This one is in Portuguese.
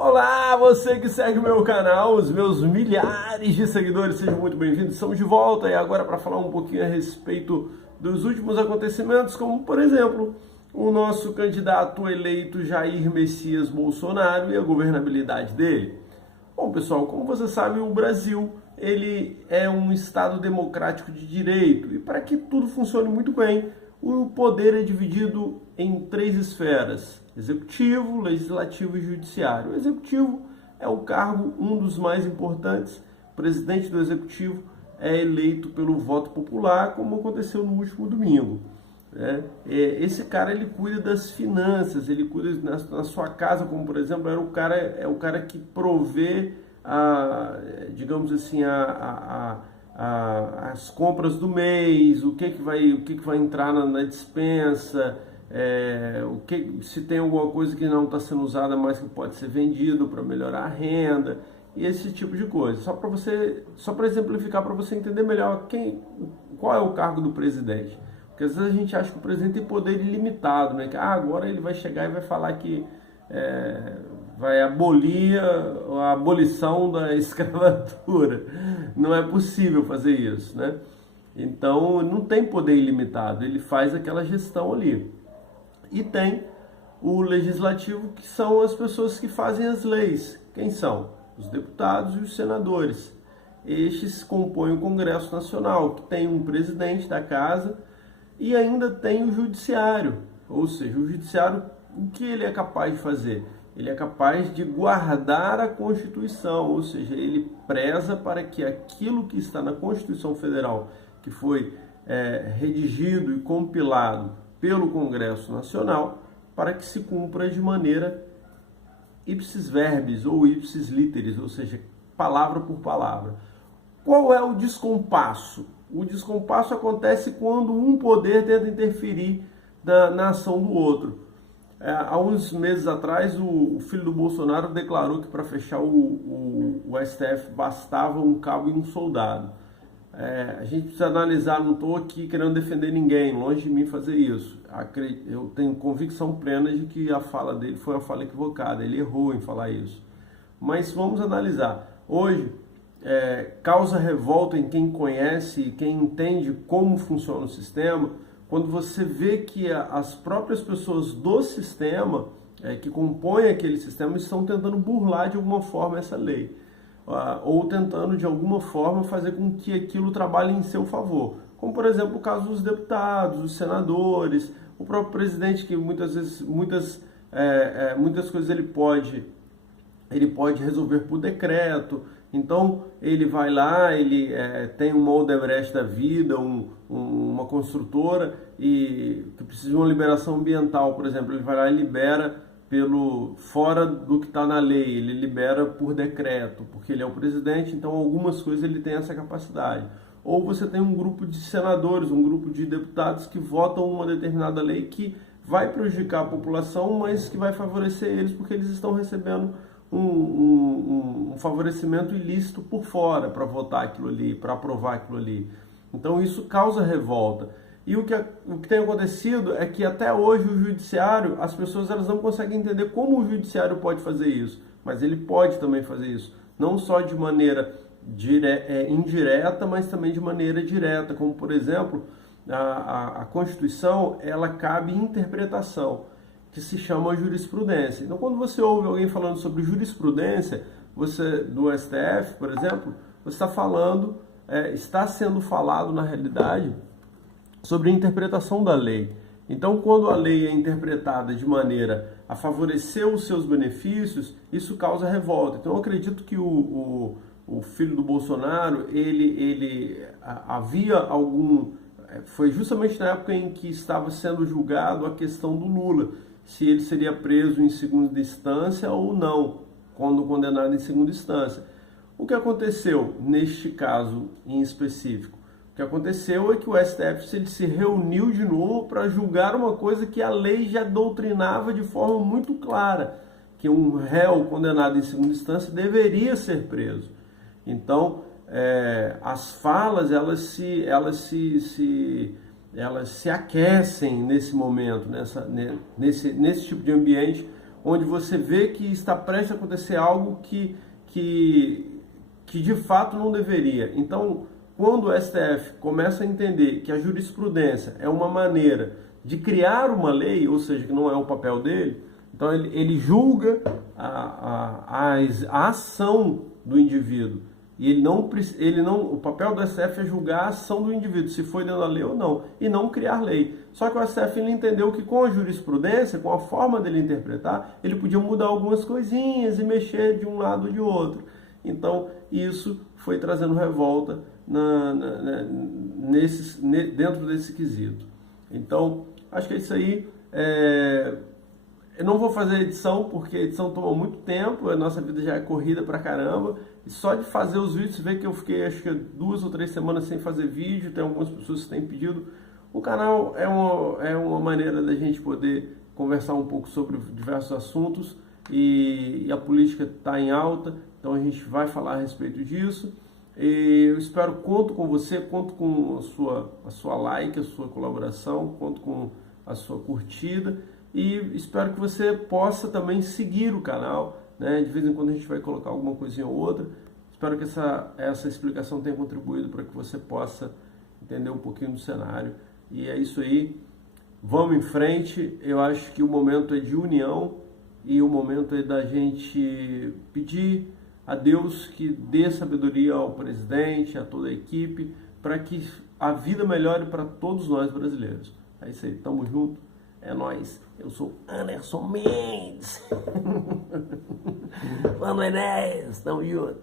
Olá, você que segue o meu canal, os meus milhares de seguidores, sejam muito bem-vindos. Estamos de volta e agora para falar um pouquinho a respeito dos últimos acontecimentos, como por exemplo, o nosso candidato eleito Jair Messias Bolsonaro e a governabilidade dele. Bom, pessoal, como você sabe, o Brasil, ele é um estado democrático de direito e para que tudo funcione muito bem, o poder é dividido em três esferas: executivo, legislativo e judiciário. O executivo é o cargo, um dos mais importantes. O presidente do executivo é eleito pelo voto popular, como aconteceu no último domingo. Esse cara, ele cuida das finanças, ele cuida na sua casa, como por exemplo, é o cara que provê, digamos assim, as compras do mês, o que vai entrar na despensa, se tem alguma coisa que não está sendo usada, mas que pode ser vendido para melhorar a renda, e esse tipo de coisa. Só para exemplificar, para você entender melhor qual é o cargo do presidente. Porque às vezes a gente acha que o presidente tem poder ilimitado, né? Que agora ele vai chegar e vai falar que vai abolir a abolição da escravatura. Não é possível fazer isso, né? Então não tem poder ilimitado, ele faz aquela gestão ali. E tem o legislativo, que são as pessoas que fazem as leis. Quem são? Os deputados e os senadores. Estes compõem o Congresso Nacional, que tem um presidente da casa e ainda tem o judiciário. Ou seja, o judiciário, o que ele é capaz de fazer? Ele é capaz de guardar a Constituição, ou seja, ele preza para que aquilo que está na Constituição Federal, que foi redigido e compilado pelo Congresso Nacional, para que se cumpra de maneira ipsis verbis ou ipsis literis, ou seja, palavra por palavra. Qual é o descompasso? O descompasso acontece quando um poder tenta interferir na ação do outro. Há uns meses atrás, o filho do Bolsonaro declarou que para fechar o STF bastava um cabo e um soldado. A gente precisa analisar, não estou aqui querendo defender ninguém, longe de mim fazer isso. Eu tenho convicção plena de que a fala dele foi uma fala equivocada, ele errou em falar isso. Mas vamos analisar. Hoje, causa revolta em quem conhece e quem entende como funciona o sistema, quando você vê que as próprias pessoas do sistema, que compõem aquele sistema, estão tentando burlar de alguma forma essa lei. Ou tentando de alguma forma fazer com que aquilo trabalhe em seu favor. Como por exemplo o caso dos deputados, dos senadores, o próprio presidente, que muitas vezes, muitas coisas ele pode resolver por decreto. Então ele vai lá, ele tem uma Odebrecht da vida, uma construtora e que precisa de uma liberação ambiental, por exemplo, ele vai lá e libera fora do que está na lei, ele libera por decreto, porque ele é o presidente, então algumas coisas ele tem essa capacidade. Ou você tem um grupo de senadores, um grupo de deputados que votam uma determinada lei que vai prejudicar a população, mas que vai favorecer eles porque eles estão recebendo um favorecimento ilícito por fora para votar aquilo ali, para aprovar aquilo ali. Então isso causa revolta. E o que tem acontecido é que até hoje o judiciário, as pessoas elas não conseguem entender como o judiciário pode fazer isso, mas ele pode também fazer isso, não só de maneira indireta, mas também de maneira direta, como por exemplo, a Constituição, ela cabe interpretação, que se chama jurisprudência. Então quando você ouve alguém falando sobre jurisprudência, do STF, por exemplo, você está sendo falado na realidade sobre a interpretação da lei. Então, quando a lei é interpretada de maneira a favorecer os seus benefícios, isso causa revolta. Então, eu acredito que o filho do Bolsonaro, foi justamente na época em que estava sendo julgado a questão do Lula, se ele seria preso em segunda instância ou não, quando condenado em segunda instância. O que aconteceu neste caso em específico? O que aconteceu é que o STF ele se reuniu de novo para julgar uma coisa que a lei já doutrinava de forma muito clara, que um réu condenado em segunda instância deveria ser preso. Então, as falas elas se aquecem nesse momento, nesse tipo de ambiente onde você vê que está prestes a acontecer algo que de fato não deveria. Então, quando o STF começa a entender que a jurisprudência é uma maneira de criar uma lei, ou seja, que não é o papel dele, então ele julga a ação do indivíduo. E o papel do STF é julgar a ação do indivíduo, se foi dentro da lei ou não, e não criar lei. Só que o STF ele entendeu que com a jurisprudência, com a forma dele interpretar, ele podia mudar algumas coisinhas e mexer de um lado ou de outro. Então, isso foi trazendo revolta dentro desse quesito. Então, acho que é isso aí. Eu não vou fazer edição, porque a edição toma muito tempo, a nossa vida já é corrida pra caramba. E só de fazer os vídeos, você vê que eu fiquei acho que 2 ou 3 semanas sem fazer vídeo, tem algumas pessoas que têm pedido. O canal é uma maneira da gente poder conversar um pouco sobre diversos assuntos e a política está em alta, então a gente vai falar a respeito disso. E eu espero, conto com você, conto com a sua like, a sua colaboração, conto com a sua curtida e espero que você possa também seguir o canal, né? De vez em quando a gente vai colocar alguma coisinha ou outra. Espero que essa explicação tenha contribuído para que você possa entender um pouquinho do cenário. E é isso aí, vamos em frente. Eu acho que o momento é de união e o momento é da gente pedir a Deus que dê sabedoria ao presidente, a toda a equipe, para que a vida melhore para todos nós brasileiros. É isso aí, tamo junto, é nóis. Eu sou Anderson Mendes. Mano Enéas, tamo junto.